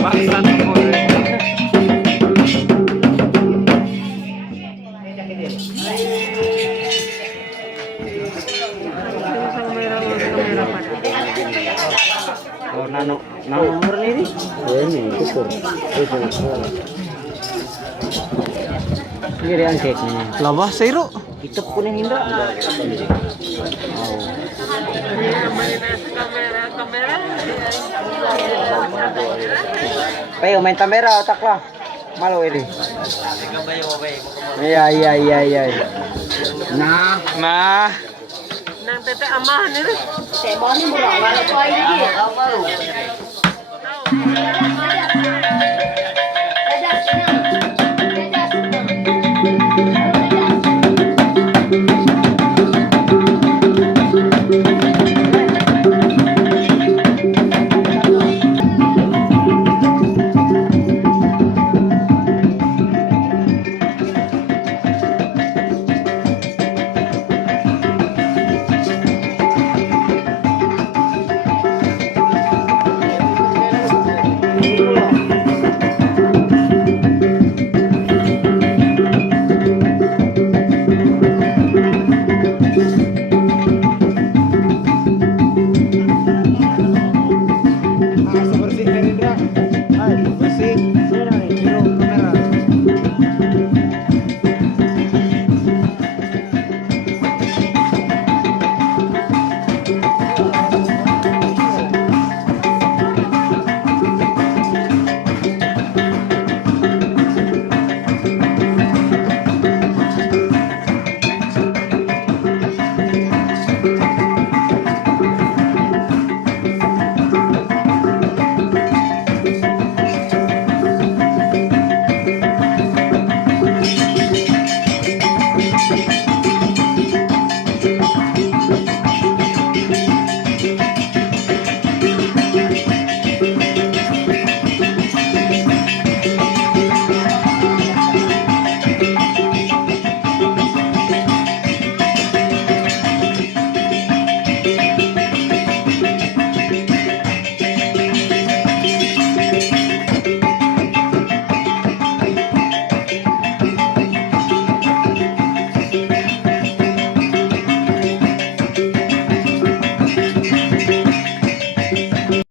Bangsat mo. Oh, nano nomor ini? Ini, kusur. Ini yang cake nih. Labah siro. Itu kuning indah. Payo main kamera otak lah. Malu ini. Iya. Nah. Nah, Nang tete amahan ini. Saya mau nih murah, malah tuh ini.